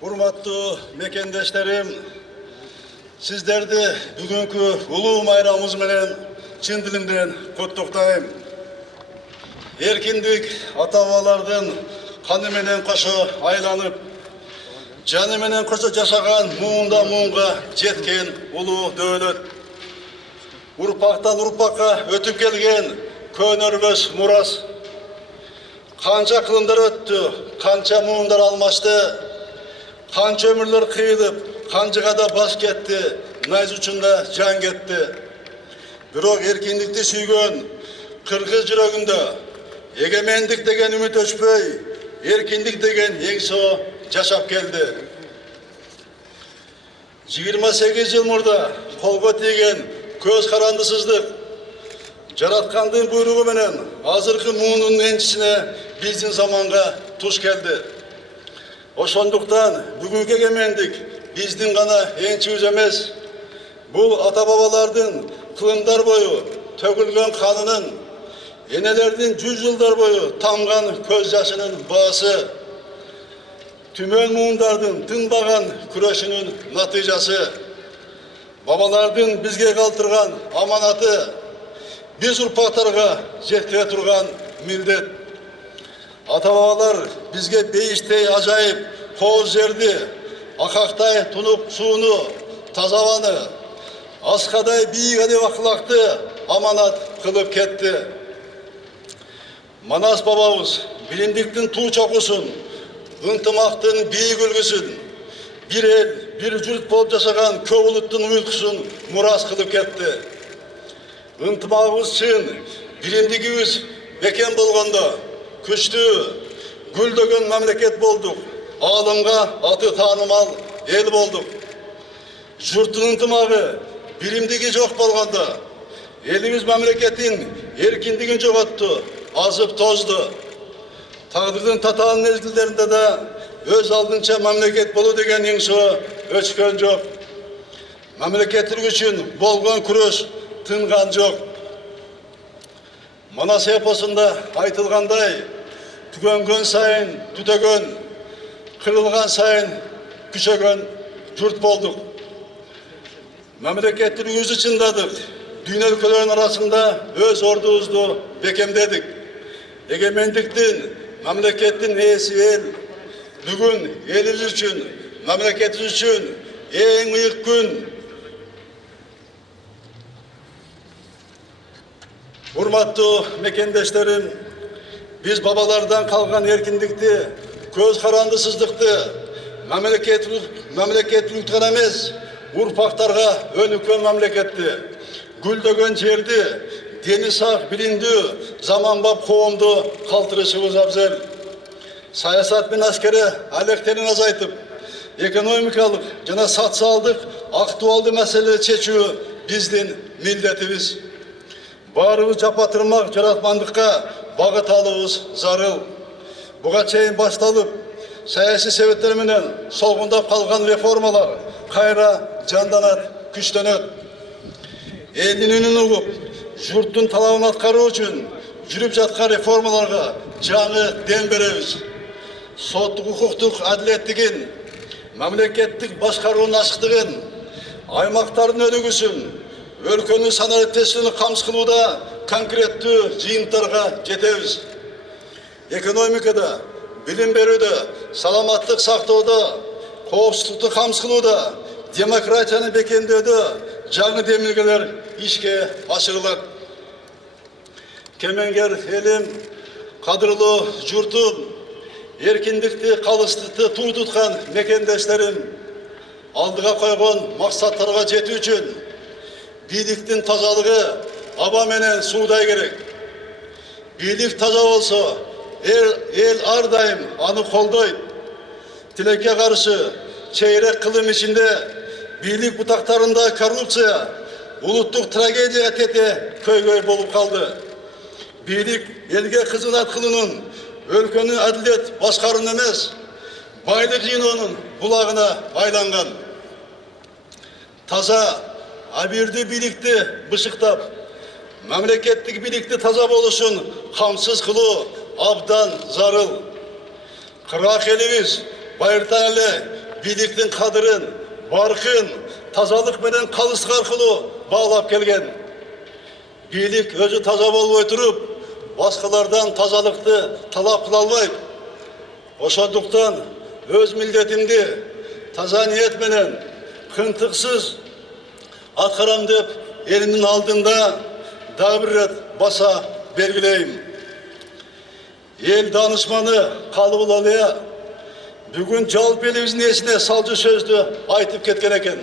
Hurmatlı mekendeşlerim, sizlerdi bugünkü ulu bayramımız menen çın dilimden kutluktayım. Erkindik ata-babalardan kanı menen koşo aylanıp, canı menen koşo yaşagan muğunda muğunga jetken ulu dövlet. Urpaktan urpakka ötüp gelgen könörgöz muras. Kança kılımдар öttü, kança muğundar almaştı. Kança ömürler kıyılıp, kancıga da baş ketti, nayz uçunda can ketti. Bирок erkinlikti süygön, kırgız жүрөгүндө, egemendik degen ümit öçpöy, erkinlik degen eң жашап келди. 28 yıl murda kolgo тийген көз карандысыздык, жараткандын буйругу менен азыркы муунун энчисине биздин заманга туш келди. Ошондуктан бүгүнкү эгемендик биздин гана энчибиз эмес, бул ата-бабалардын кылымдар бою төгүлгөн канынын, энелердин 100 жылдар бою тамган көз жашынын баасы, түмөн муундардын тынбаган күрөшүнүн натыйжасы, бабалардын бизге калтырган аманаты, биз урпактарга жеткире турган милдет. Ата-бабалар бизге бейиштей ажайып кооз жерди, акактай тунук сууну, таза абаны, аскадай бийик адеп акылакты аманат кылып кетти. Манас бабабыз билимдиктин туу чокусун, ынтымактын бийик үлгүсүн, бир эл, бир журт болуп жашаган көп улуттун уйкусун мурас кылып кетти. Ынтымагыбыз чын, билимдигибиз бекем болгондо, күчтүү, гүлдөгөн мамлекет болдук, аалымга аты таанымал эл болдук. Журттун ынтымагы, билимдиги жок болгондо, элибиз мамлекеттин эркиндигин жоготту, азып тозду. Тагдырдын татаан мезгилдеринде да өз алдынча мамлекет болуу деген эңсөө өчкөн жок. Мамлекеттик үчүн болгон күрөш тынган жок. Манас эпосунда айтылгандай, түгөнгөн сайын түтөгөн, кырылган сайын күчөгөн журт болдук. Мамлекеттилигибизди чындадык, дүйнө өлкөлөрүнүн арасында өз ордубузду бекемдедик. Эгемендиктин, мамлекеттин ээси эл, бүгүн элибиз үчүн, мамлекетибиз үчүн эң ыйык күн. Урматтуу мекендештерим, биз бабалардан калган эркиндикти, көз карандысыздыкты, мамлекеттүүлүктү гана эмес, урпактарга өнүккөн мамлекетти, гүлдөгөн жерди, дени сак, билимдүү, заманбап коомду калтырышыбыз абзел. Саясат менен аскери алектенин азайтып, экономикалык жана социалдык актуалдуу маселелерди чечүү биздин милдетибиз. Баарыбыз жапа-тырмак жаратмандыкка багыт алуубуз зарыл. Буга чейин башталып, саясий себептер менен солгундап калган реформалар кайра жанданат, күчтөнөт. Элдин үнүн угуп, журттун талабын аткаруу үчүн жүрүп жаткан реформаларга жаңы дем беребиз. Соттук укуктук адилеттигин, мамлекеттик башкаруунун ачыктыгын, аймактардын өнүгүүсүн, өлкөнүн санариптестигин камсыз кылууда конкреттүү жыйынтарга жетебиз. Экономикада, билим берүүдө, саламаттык сактоодо, коопсуздукту камсыз кылууда, демократияны бекемдөөдө жаңы демилгелер ишке ашырылат. Кемеңгер элим, кадырлуу журтум, эркиндикти, калыстыкты туу туткан мекендештерим, алдыга койгон максаттарга жетүү үчүн бийликтин тазалыгы аба менен суудай керек. Бийлик таза болсо, эл ар дайым аны колдойт. Тилекке каршы чейрек кылым ичинде бийлик бутактарында коррупция, улуттук трагедияга тете көйгөй болуп калды. Бийлик элге кызмат кылуунун, өлкөнүн адилет башкаруунун эмес, байлык жыйноонун булагына айланган. Таза, абирди бийликти бышыктап, мамлекеттик бийликти таза болушун камсыз кылуу абдан зарыл. Кырак элибиз байыртан эле бийликтин кадырын, баркын, тазалык менен калыстык аркылуу баалап келген. Бийлик өзү таза болбой туруп, башкалардан тазалыкты талап кыла албайт. Ошондуктан өз милдетимди таза ниет менен кынтыксыз аткарам деп элимдин алдында дагы бир рет баса белгилейм. Эл данышманы Калыбул Алия бүгүн жалпы элибиздин эсине салчу сөздү айтып кеткен экен.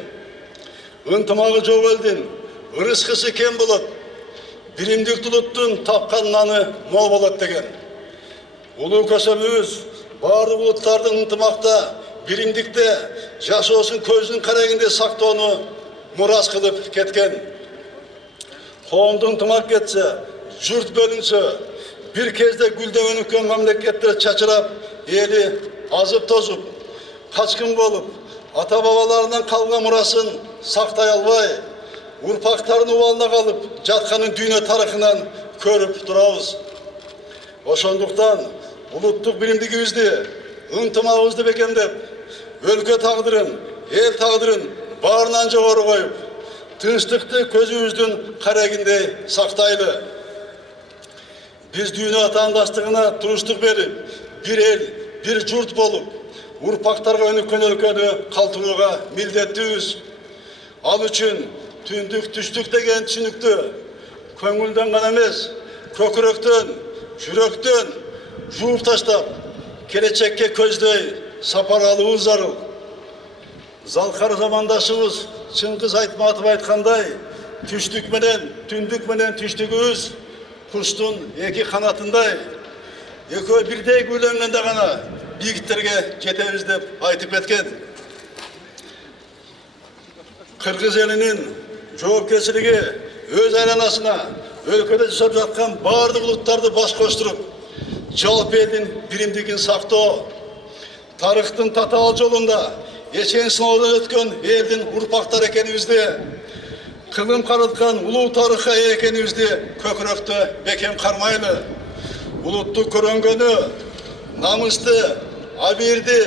Ынтымагы жок элдин ырыскысы кем болот, биримдик улуттун тапкан наны мол болот деген. Улуу көсөмүбүз баардык улуттардын ынтымакта, биримдикте жашоосун көздүн карегинде сактоону мурас кылып кеткен. Коомдун ынтымак кетсе, журт бөлүнсө, bir kezde gülden önükön memleketler çaçırap, eli azıp tozup, kaçkın bolup, ata babalarından kalgan murasın saktay albay, urpaktarın uvalına kalıp, jatkanın düğüne tarıkından körüp durabız. Oşonduktan uluttuk birimdigibizdi, ıntımağыбызды bekemdep, өлkө tağdırın, el tağdırın bağrından jogorу koyup, тынчтыкты көзүбүздүн карегинде сактайлы. Biz dünya vatandaşlığına turuştuk berip, bir el, bir jurt bolup, urpaktarga önükön өлkөнү kалтырууга милдеттүүбүз. Ал үчүн түндүк түштүк деген түшүнүктү көңүлдөн гана эмес, көкүрөктөн, жүрөктөн жууп таштап, келечекке көздөй сапар алуубуз зарыл. Залкар замандашыбыз Чыңгыз Айтматов айткандай, түштүк менен, түндүк менен түштүгүбүз куштун эки канатындай, экөө бирдей күйлөнгөндө гана бийиктерге жетебиз деп айтып кеткен. Кыргыз элинин жоопкерчилиги өз айланасына өлкөдө жашап жаткан баардык улуттарды баш коштуруп, жалпы элдин биримдигин сактоо, тарыхтын татаал жолунда эчен сыноодон өткөн элдин урпактары экенибизди, кылым карыткан улуу тарыхка ээ экенибизди көкүрөктө бекем кармайлы. Улуттук көрөнгөнү, намысты, абийирди,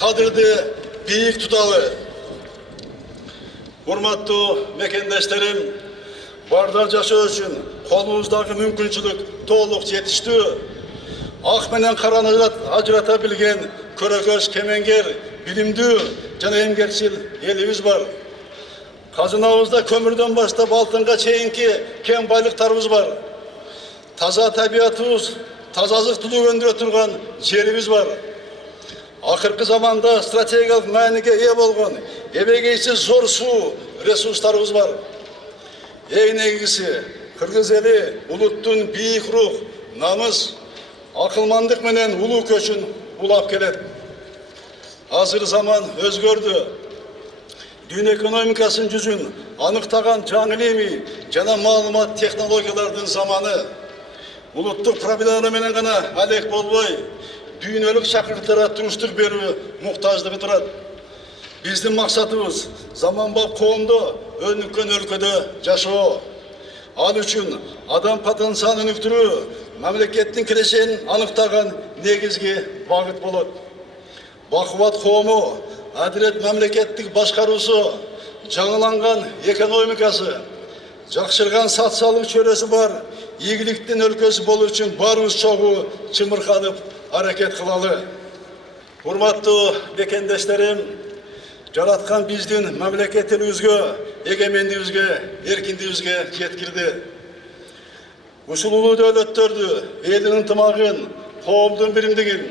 кадырды бийик туталы. Урматтуу мекендештерим, барда жашоо үчүн колубуздагы мүмкүнчүлүк толук жетиштүү. Ак менен караны ажырата билген көрөкөз, кемеңгер, билимдүү жана эмгекчил элибиз бар. Казынабызда көмүрдөн баштап алтынга чейинки кен байлыктарыбыз бар. Таза табиятыбыз, таза азык-түлүк өндүрө турган жерибиз бар. Акыркы заманда стратегиялык мааниге ээ болгон эбегейсиз зор суу ресурстарыбыз бар. Эң негизгиси кыргыз эли улуттун бийик рух, намыс, акылмандык менен улуу көчүн улап келет. Азыр заман өзгөрдү. Dünya ekonomikasının жүзүн анықтаған жаңы илимий жана маалымат технологиялардын заманы. Улуттук проблемалар менен гана алек болбой, дүйнөлүк шакырттарга туруштук берүү муктаждыгы турат. Биздин максатыбыз заманбап коомдо, өнүккөн өлкөдө жашоо. Ал үчүн адам потенциалын өнүктүрүү мамлекеттин келечегин аныктаган негизги багыт болот. Бакубат коому, адилет мамлекеттик башкаруусу, жаңыланган экономикасы, жакшырган социалдык чөйрөсү бар ийгиликтин өлкөсү болуу үчүн баарыбыз чогуу чымырканып аракет кылалы. Урматтуу бекендештерим, жараткан биздин мамлекеттилигибизге, эгемендигибизге, эркиндигибизге жеткирди. Ушул улуу дөөлөттөрдү, элдин ынтымагын, коомдун биримдигин,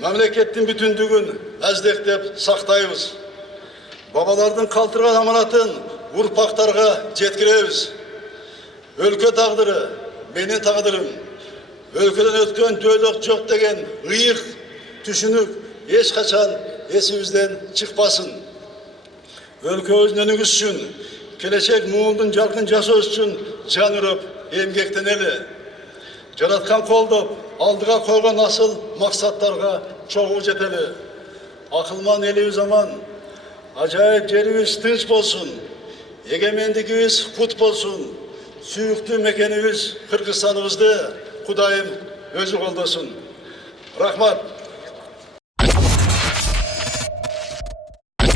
мамлекеттин бүтүндүгүн аздектеп сактайбыз. Бабалардын калтырган аманатын урпактарга жеткиребиз. Өлкө тагдыры менин тагдырым. Өлкөдөн өткөн дөөлөк жок деген ыйык түшүнүк эч качан эсибизден чыкпасын. Өлкөбүздүн өнүгүшү үчүн, келечек муунун жаркын жашоосу үчүн жан үрөп эмгектенели. Жараткан колдоп, алдыга койгон асыл максаттарга чогуу жетели. Акылман элибиз аман, ажайып жерибиз тынч болсун, эгемендигибиз кут болсун, сүйүктүү мекенибиз Кыргызстаныбызды Кудайым өзү колдосун. Рахмат.